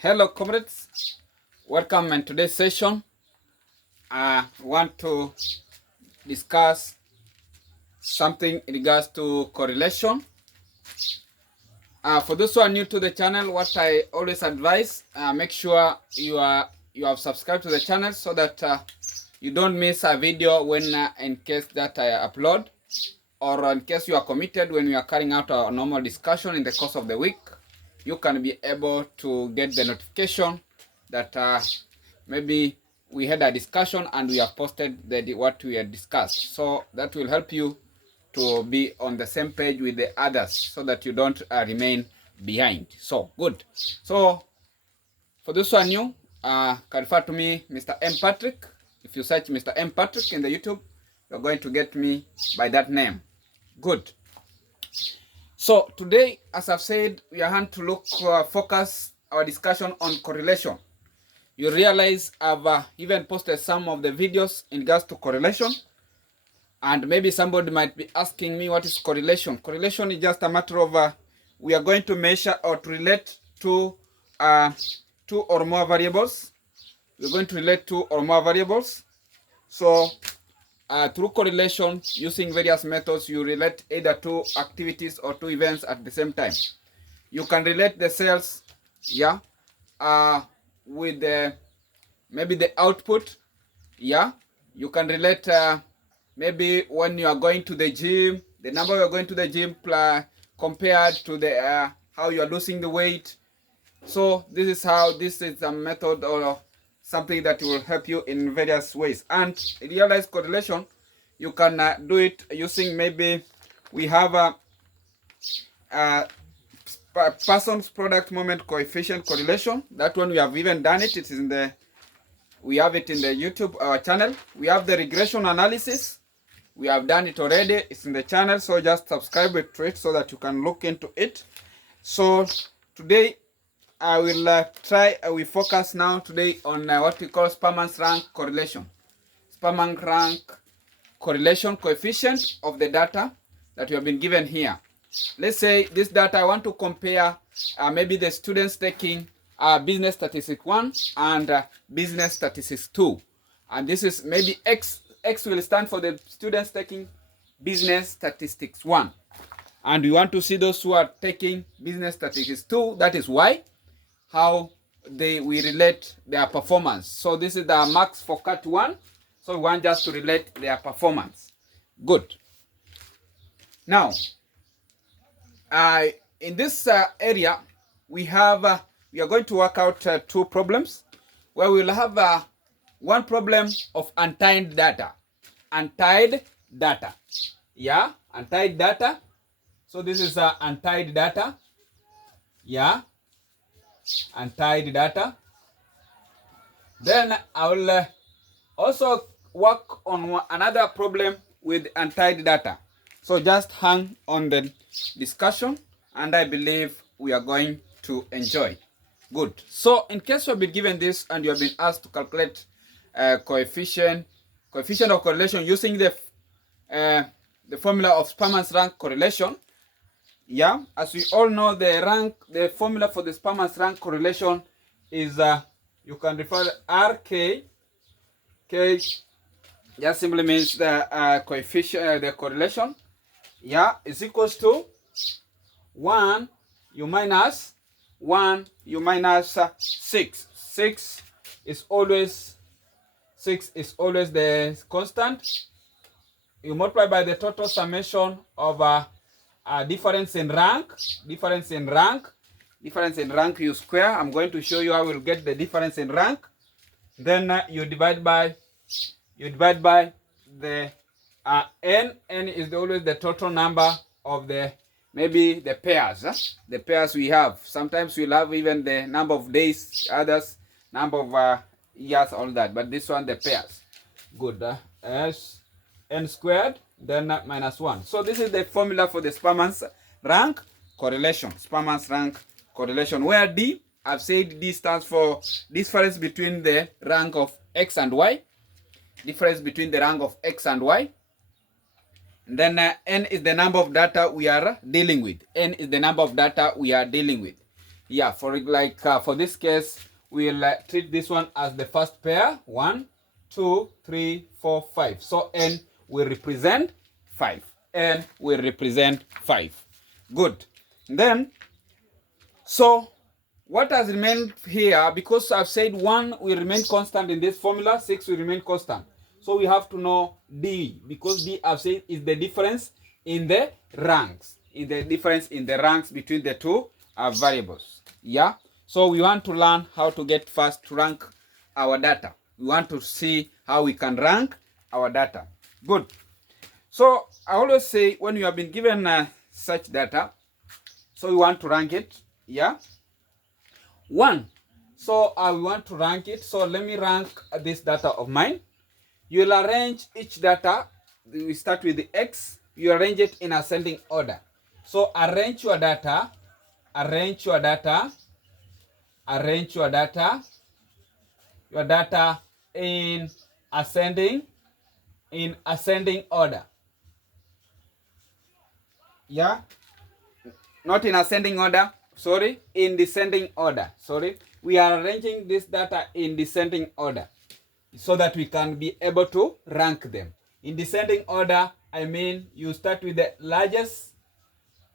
Hello, comrades. Welcome in today's session. I want to discuss something in regards to correlation. For those who are new to the channel, what I always advise, make sure you have subscribed to the channel so that you don't miss a video when in case that I upload, or in case you are committed when we are carrying out a normal discussion in the course of the week. You can be able to get the notification that maybe we had a discussion and we have posted what we had discussed. So that will help you to be on the same page with the others so that you don't remain behind. So, good. So, for those who are new, can refer to me, Mr. M.Patrick. If you search Mr. M.Patrick in the YouTube, you're going to get me by that name. Good. So today, as I've said, we are going to focus our discussion on correlation. You realize I've even posted some of the videos in regards to correlation, and maybe somebody might be asking me, what is correlation? Correlation is just a matter of we are going to measure or to relate to two or more variables. We're going to relate two or more variables. So through correlation, using various methods, you relate either two activities or two events at the same time. You can relate the cells, with maybe the output, You can relate maybe when you are going to the gym, the number you are going to the gym compared to the how you are losing the weight. So this is a method or something that will help you in various ways. And realize correlation, you can do it using, maybe we have a person's product moment coefficient correlation. That one we have even done it. It is in we have it in the YouTube channel. We have the regression analysis. We have done it already. It's in the channel. So just subscribe to it so that you can look into it. So today I will we focus now today on what we call Spermans rank correlation. Spermans rank correlation coefficient of the data that you have been given here. Let's say this data I want to compare maybe the students taking business statistics 1 and business statistics 2. And this is maybe X will stand for the students taking business statistics 1. And we want to see those who are taking business statistics 2, that is Y, how we relate their performance. So this is the marks for cut 1. So we want just to relate their performance. Good. Now, in this area, we are going to work out two problems, where we will have one problem of untied data. Untied data. Untied data. So this is untied data. Untied data. Then I will also work on another problem with untied data. So just hang on the discussion, and I believe we are going to enjoy. Good. So in case you have been given this and you have been asked to calculate coefficient of correlation using the formula of Spermans rank correlation. As we all know, the formula for the Spermans rank correlation is you can refer to RK. K just simply means the coefficient, the correlation. Is equals to 1 u minus 1 u minus 6. 6 is always the constant. You multiply by the total summation of difference in rank. Difference in rank you square. I'm going to show you how we'll get the difference in rank. Then you divide by the n. N is always the total number of the pairs. The pairs we have. Sometimes we'll have even the number of days, others number of years, all that. But this one, the pairs. Good. S n squared, then minus 1. So this is the formula for the Spermans rank correlation. Spermans rank correlation, where D, I've said D stands for difference between the rank of X and Y. Difference between the rank of X and Y. And then N is the number of data we are dealing with. N is the number of data we are dealing with. Yeah, for this case, we'll treat this one as the first pair. 1, 2, 3, 4, 5. So n will represent 5. N will represent 5. Good. Then, so what has remained here, because I've said 1 will remain constant in this formula, 6 will remain constant. So we have to know D, because D, I've said, is the difference in the ranks. In the difference in the ranks between the two variables. Yeah. So we want to learn how to get first to rank our data. We want to see how we can rank our data. Good. So I always say when you have been given such data, so we want to rank it. Yeah. 1. So we want to rank it. So let me rank this data of mine. You'll arrange each data. We start with the X. You arrange it in ascending order. So arrange your data in ascending order. Yeah, not in ascending order, sorry, in descending order. Sorry, we are arranging this data in descending order so that we can be able to rank them. In descending order, I mean you start with the largest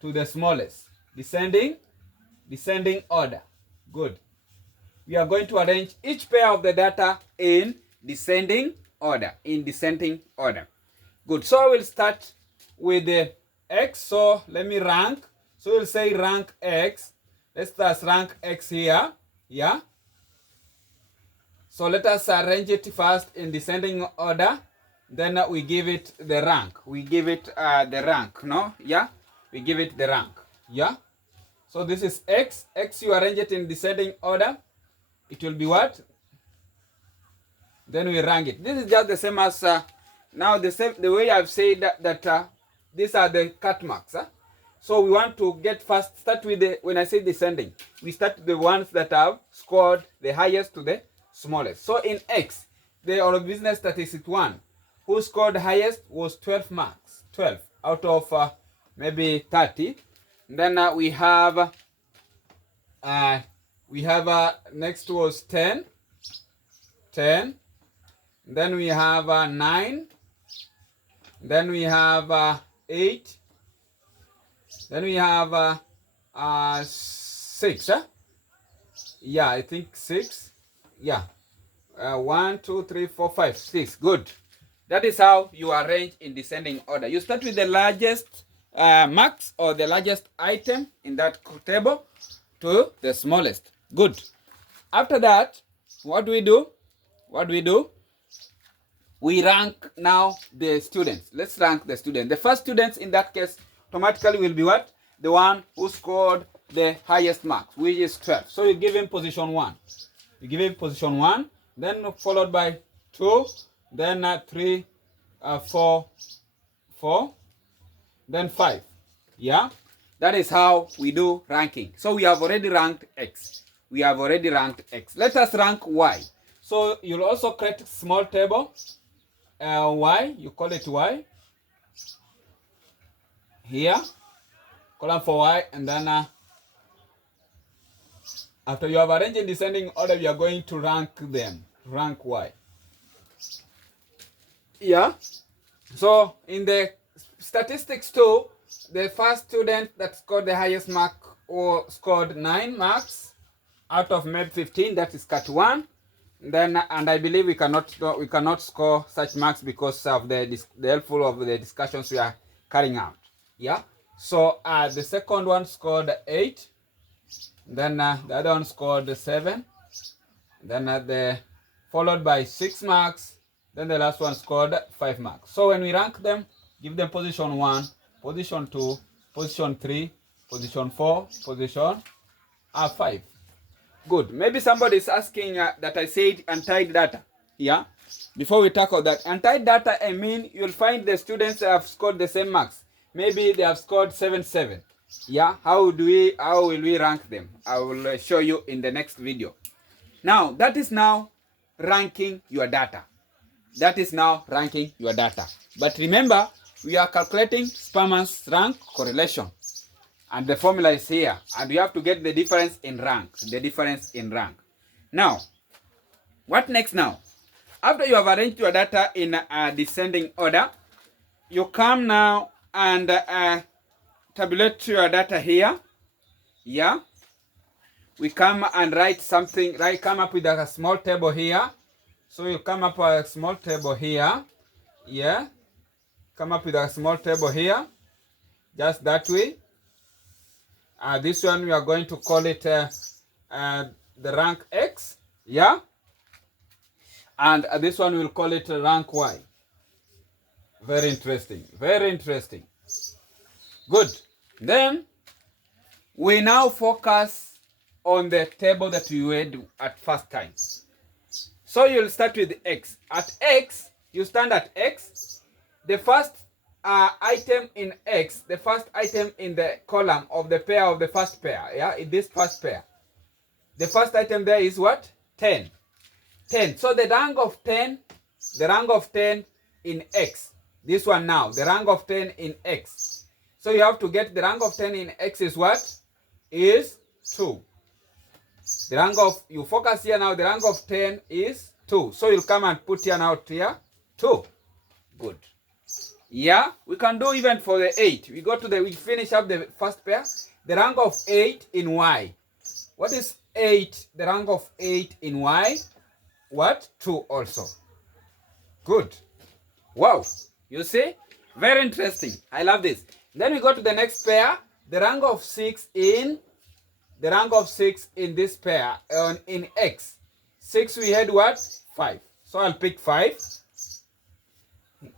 to the smallest. Descending order. Good. We are going to arrange each pair of the data in descending order. Good. So I will start with the X. So let me rank. So we'll say rank X. Let's just rank X here. Yeah. So let us arrange it first in descending order. Then we give it the rank. We give it the rank. No? Yeah. We give it the rank. Yeah. So this is X. X, you arrange it in descending order. It will be what? Then we rank it. This is just the same as now the way I've said that these are the cut marks. So we want to start with the, when I say descending, we start with the ones that have scored the highest to the smallest. So in X, the order of business statistic 1, who scored the highest was 12 marks. 12 out of maybe 30. Then we have next was 10. Then we have 9. Then we have 8. Then we have 6. Yeah, I think 6. Yeah. 1, 2, 3, 4, 5, 6. Good. That is how you arrange in descending order. You start with the largest marks or the largest item in that table to the smallest. Good. After that, what do we do? We rank now the students. Let's rank the students. The first students in that case automatically will be what? The one who scored the highest marks, which is 12. So you give him position 1. Then followed by 2, then 3, 4, then 5. Yeah, that is how we do ranking. So we have already ranked X. Let us rank Y. So you'll also create a small table. Y, you call it Y. Here, column for Y, and then after you have arranged in descending order, we are going to rank them. Rank Y. Yeah. So in the statistics 2, the first student that scored the highest mark or scored 9 marks out of maybe 15. That is cut 1. Then and I believe we cannot score such marks because of the helpful of the discussions we are carrying out. Yeah. So the second one scored 8. Then the other one scored 7. Then followed by 6 marks. Then the last one scored 5 marks. So when we rank them, give them position 1, position 2, position 3, position 4, position 5. Good. Maybe somebody is asking that I said untied data. Yeah. Before we tackle that, untied data, I mean you'll find the students have scored the same marks. Maybe they have scored 7. Yeah. How will we rank them? I will show you in the next video. Now that is now ranking your data. But remember, we are calculating Spermans rank correlation. And the formula is here. And you have to get the difference in rank. The difference in rank. Now, what next now? After you have arranged your data in descending order, you come now and tabulate your data here. Yeah. We come and write something, come up with a small table here. So you come up with a small table here. Yeah. Come up with a small table here. Just that way. This one we are going to call it the rank X. Yeah. And this one we'll call it rank Y. Very interesting. Very interesting. Good. Then we now focus on the table that we had at first time. So you'll start with X. At X, you stand at X. The first item in X, the first item in the column of the pair of the first pair, yeah, in this first pair. The first item there is what? 10. 10. So the rank of 10, in X. This one now, the rank of 10 in X. So you have to get the rank of 10 in X is what? Is 2. The rank of, you focus here now, the rank of 10 is 2. So you'll come and put here now here, 2. Good. Yeah, we can do even for the 8. We finish up the first pair. The rank of 8 in Y. What is 8? The rank of 8 in Y. What? 2 also. Good. Wow. You see? Very interesting. I love this. Then we go to the next pair. The rank of 6 in this pair in X. 6 we had what? 5. So I'll pick 5.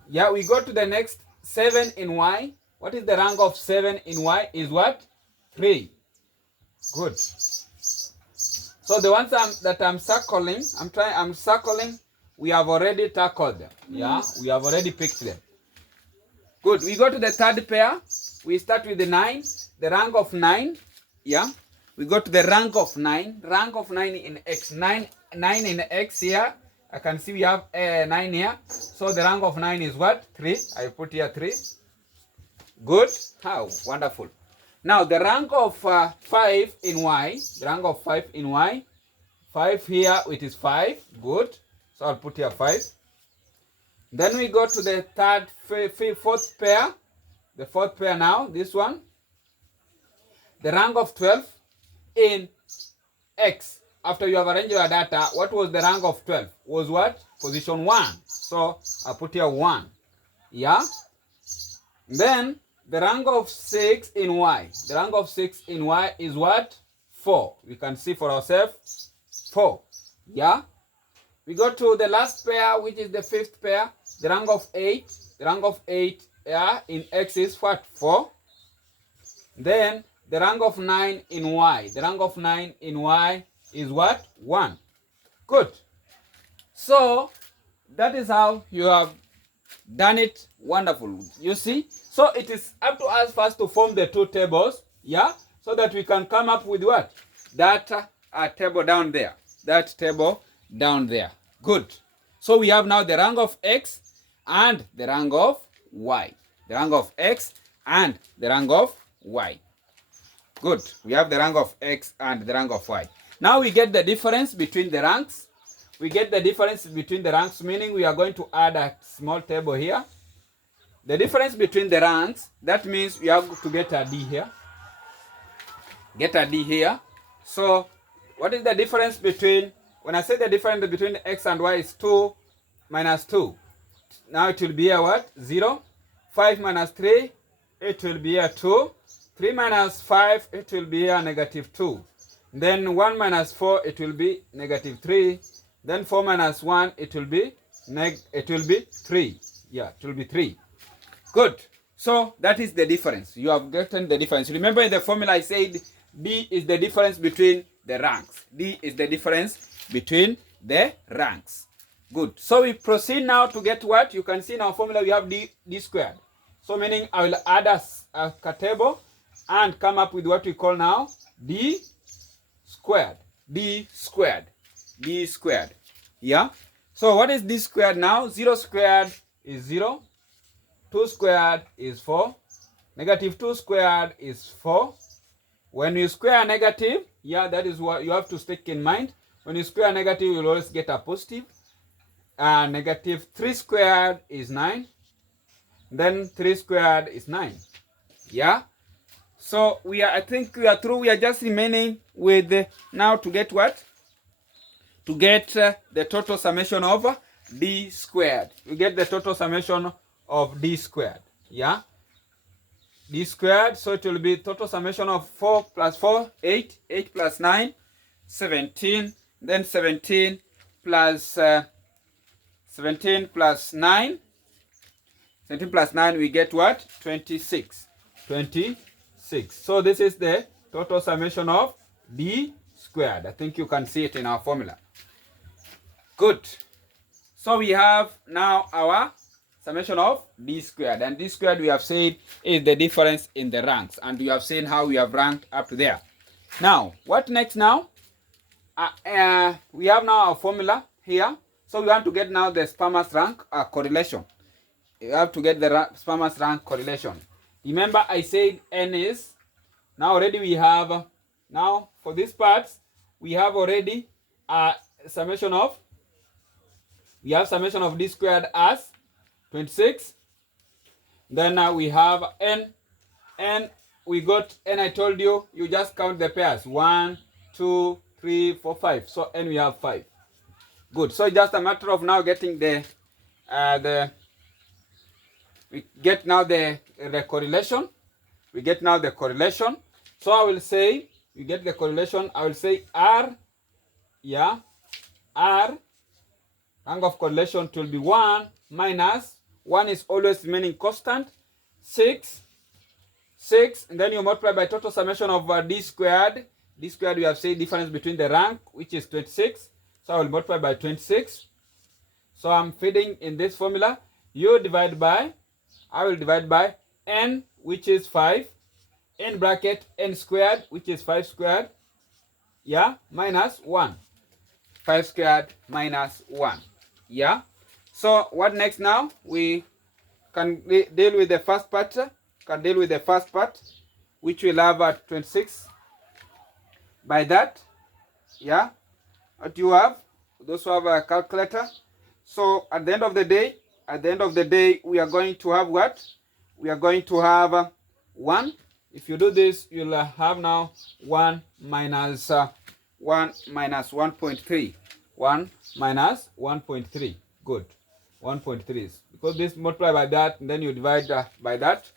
Yeah, we go to the next 7 in Y. What is the rank of 7 in Y? Is what? 3. Good. So the ones that I'm circling, we have already tackled them. Yeah, we have already picked them. Good. We go to the third pair. We start with the 9. The rank of 9. Yeah. We go to the rank of 9. Rank of 9 in X. 9 in X here. I can see we have 9 here. So the rank of 9 is what? 3. I put here 3. Good. How wonderful. Now the rank of 5 in Y. The rank of 5 in Y. 5 here, it is 5. Good. So I'll put here 5. Then we go to the fourth pair. The fourth pair now, this one. The rank of 12 in X. After you have arranged your data, what was the rank of 12? Was what? Position 1. So I'll put here 1. Yeah. Then the rank of 6 in Y. The rank of 6 in Y is what? 4. We can see for ourselves. 4. Yeah. We go to the last pair, which is the fifth pair. The rank of 8. The rank of 8 in X is what? 4. Then the rank of 9 in Y. The rank of 9 in Y is what? 1. Good. So that is how you have done it. Wonderful. You see? So it is up to us first to form the two tables. Yeah. So that we can come up with what? That table down there. That table down there. Good. So we have now the rank of X and the rank of Y. The rank of X and the rank of Y. Good. We have the rank of X and the rank of Y. Now we get the difference between the ranks. We get the difference between the ranks, meaning we are going to add a small table here. The difference between the ranks, that means we have to get a D here. Get a D here. So what is the difference between, when I say the difference between X and Y is 2 minus 2. Now it will be a what? 0. 5 minus 3, it will be a 2. 3 minus 5, it will be a negative 2. Then 1 minus 4, it will be negative 3. Then 4 minus 1, it will be 3. Yeah, it will be 3. Good. So that is the difference. You have gotten the difference. Remember in the formula I said D is the difference between the ranks. D is the difference between the ranks. Good. So we proceed now to get what? You can see in our formula we have D squared. So meaning I will add a table and come up with what we call now D squared. D squared. D squared. Yeah. So what is D squared now? 0 squared is 0. 2 squared is 4. Negative 2 squared is 4. When you square a negative, yeah, that is what you have to stick in mind. When you square a negative, you'll always get a positive. Negative 3 squared is 9. Then 3 squared is 9. Yeah. So I think we are through. We are just remaining with now to get what? To get the total summation of d squared. We get the total summation of d squared. Yeah. D squared. So it will be total summation of 4 plus 4, 8. 8 plus 9, 17. Then 17 plus 17 plus 9. 17 plus 9, we get what? 26. 26. So this is the total summation of d squared. I think you can see it in our formula. Good. So we have now our summation of d squared. And d squared, we have said, is the difference in the ranks. And we have seen how we have ranked up to there. Now, what next now? We have now our formula here. So we want to get now the Spermans rank correlation. You have to get the Spermans rank correlation. Remember I said n is, now already we have, now for these parts, we have already summation of, we have summation of d squared as 26. Then we have n, we got n, I told you, you just count the pairs, 1, 2, 3, 4, 5. So n we have 5. Good. So it's just a matter of now getting we get now the correlation. We get now the correlation. So I will say, you get the correlation. I will say R, yeah, R, rank of correlation will be 1 minus, 1 is always remaining constant, 6, and then you multiply by total summation of d squared. D squared, we have said difference between the rank, which is 26. So I will multiply by 26. So I'm feeding in this formula. You divide by, I will divide by n, which is 5, n bracket n squared, which is 5 squared, yeah, minus 1. 5 squared minus 1, yeah. So what next now? We can deal with the first part, which will have at 26. By that, yeah, what you have, those who have a calculator. So at the end of the day, we are going to have what? We are going to have 1. If you do this, you'll have now 1 minus 1.3. 1 minus 1.3. Good. 1.3. Because this multiply by that, and then you divide by that,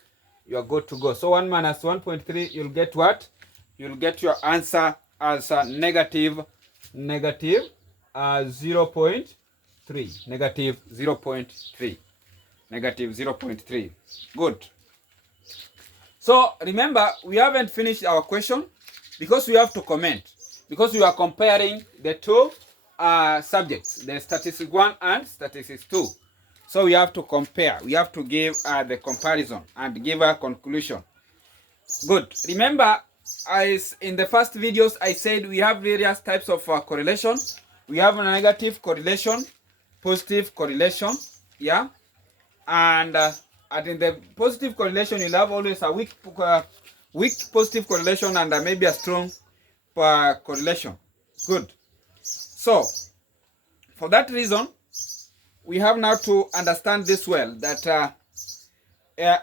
you are good to go. So 1 minus 1.3, you'll get what? You'll get your answer as negative 0.3. Negative 0.3. Negative 0.3. Good. So remember, we haven't finished our question because we have to comment. Because we are comparing the two subjects, the statistics 1 and statistics 2. So we have to compare. We have to give the comparison and give a conclusion. Good. Remember, in the first videos, I said we have various types of correlation. We have a negative correlation, positive correlation, yeah. And in the positive correlation, you'll have always a weak positive correlation and maybe a strong correlation. Good. So, for that reason, we have now to understand this well, that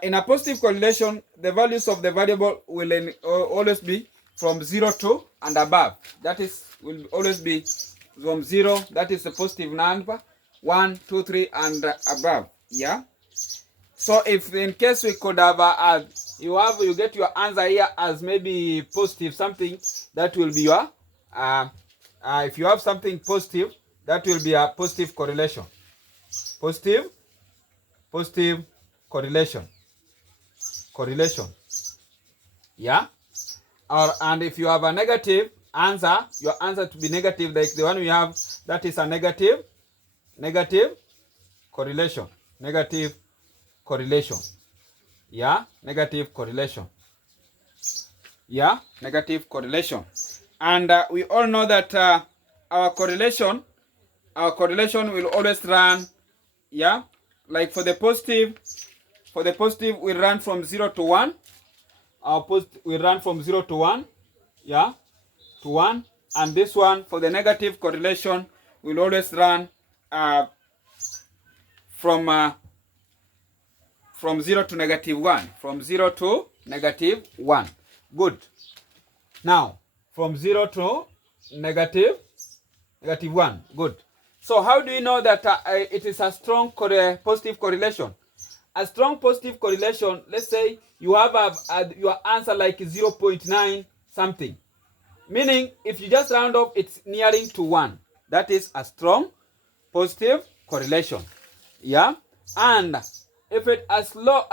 in a positive correlation, the values of the variable will always be from 0 to and above. That is, will always be from 0, that is a positive number, 1, 2, 3, and above. Yeah. So if in case we could have you get your answer here as maybe positive, something that will be your if you have something positive, that will be a positive correlation. Positive correlation. Yeah. And if you have a negative answer, your answer to be negative, like the one we have, that is a negative correlation. Negative correlation. Yeah, negative correlation. Yeah, negative correlation. And we all know that our correlation will always run, yeah, like for the positive we run from 0 to 1. Our positive we run from 0 to 1. yeah, to 1. And this one, for the negative correlation, will always run from 0 to -1. From 0 to -1. Good. Now, from 0 to -1. Good. So how do you know that it is a strong positive correlation? A strong positive correlation, let's say you have your answer like 0.9 something. Meaning, if you just round off, it's nearing to 1. That is a strong positive correlation. Yeah? And if it as low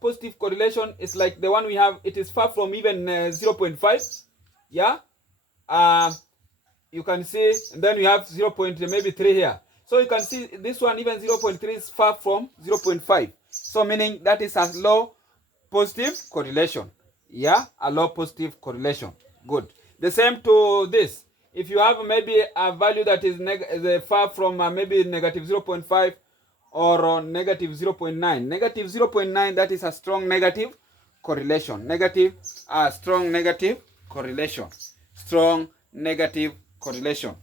positive correlation is like the one we have, it is far from even 0.5. Yeah? You can see, and then we have 0.3 here. So you can see this one, even 0.3 is far from 0.5. So meaning that is a low positive correlation. Yeah, a low positive correlation. Good. The same to this. If you have maybe a value that is far from maybe -0.5 or -0.9. -0.9, that is a strong negative correlation. Strong negative correlation. Strong negative correlation.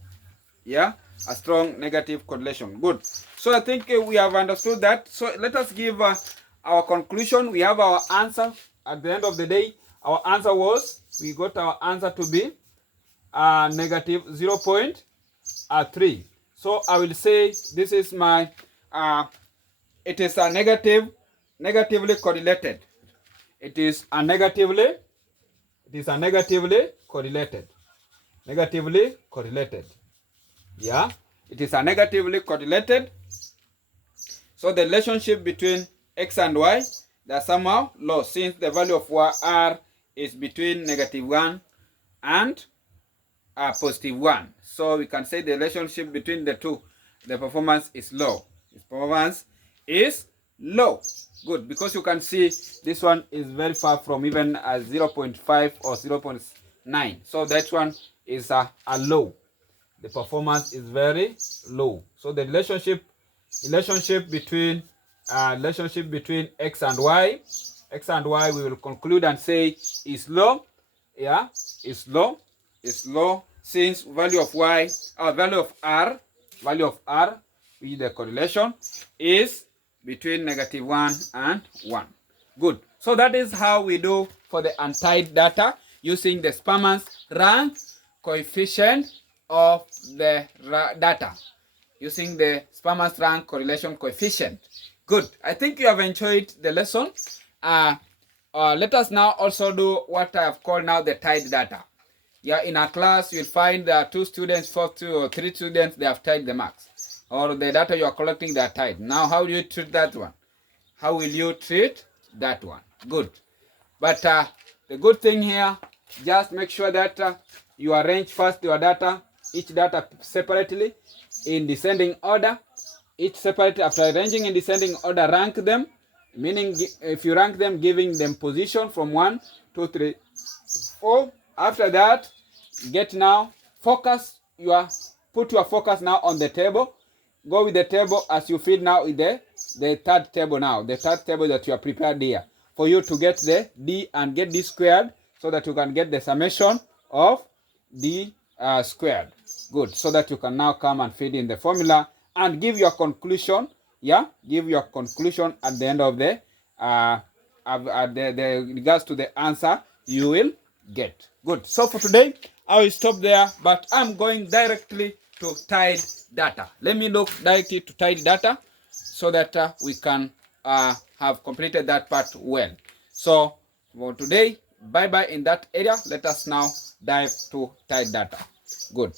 Yeah, a strong negative correlation. Good. So I think we have understood that. So let us give our conclusion. We have our answer at the end of the day. Our answer was, we got our answer to be -0.3. So I will say this is my it is a negatively correlated. It is a negatively correlated. Negatively correlated. Yeah, it is a negatively correlated. So the relationship between x and y, they are somehow low, since the value of r is between -1 and +1. So we can say the relationship between the two, the performance is low. Its performance is low. Good, because you can see this one is very far from even 0.5 or 0.9. So that one is a low. The performance is very low. So the relationship between x and y, we will conclude and say is low. Yeah, is low, since value of y, value of r, with the correlation is between -1 and 1. Good. So that is how we do for the untied data using the Spermans rank coefficient of the data. Using the Spermans rank correlation coefficient. Good. I think you have enjoyed the lesson. Let us now also do what I have called now the tied data. Yeah, in our class you'll find 2 students, 4 or 3 students, they have tied the marks. Or the data you are collecting, they are tied. Now how do you treat that one? How will you treat that one? Good. But the good thing here, just make sure that you arrange first your data, each data separately in descending order. Each separately, after arranging in descending order, rank them. Meaning if you rank them, giving them position from 1, 2, 3, 4. After that, get now, put your focus now on the table. Go with the table as you feel now with the third table now. The third table that you are prepared here. For you to get the D and get D squared, so that you can get the summation of D squared. Good. So that you can now come and feed in the formula and give your conclusion. Yeah, give your conclusion at the end of the regards to the answer you will get. Good. So for today, I will stop there, but I'm going directly to tied data. Let me look directly to tied data so that we can have completed that part well. So for today, bye bye in that area. Let us now dive to tied data. Good.